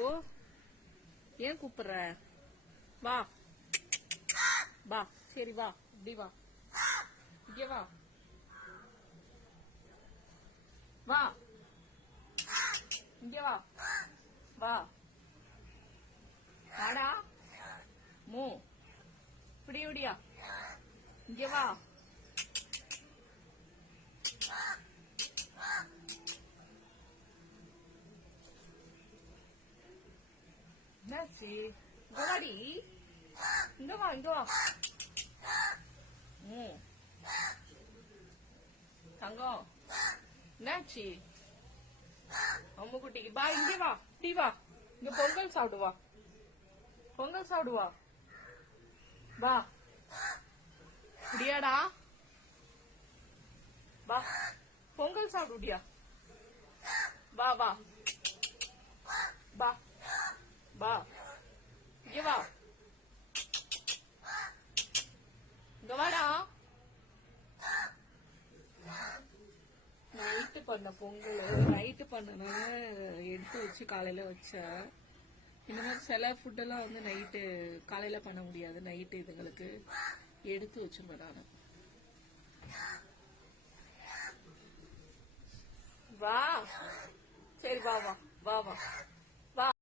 ஓ ஏன் கூப்பிடுற? வா. வா. சரி வா. இப்படி வா. இங்கே வா. வா. இங்கே வா. வா. வாடா. மூ. இப்படி இப்படியா இங்கே வா. என்னாச்சு இங்க வாடி இங்க வா இங்க வா மூ. தங்கம். என்னாச்சு? அம்முக்குட்டிக்கு பா இங்க வா இப்படி வா. இங்க பொங்கல் சாப்பிடுவா பொங்கல் சாப்பிடுவா வா. முடியாடா வா. பொங்கல் சாப்பிடுடியா வா வா வா இங்க வா இங்க வாடா நைட்டு பண்ண பொங்கல் நைட்டு பண்ணணும்னு எடுத்து வச்சு காலையில வச்சேன் இந்த மாதிரி சில ஃபுட்டெல்லாம் வந்து நைட்டு காலையில பண்ண முடியாது நைட்டு இதுங்களுக்கு. எடுத்து வச்சிருவேன் நான். வா. சரி வா வா வா வா.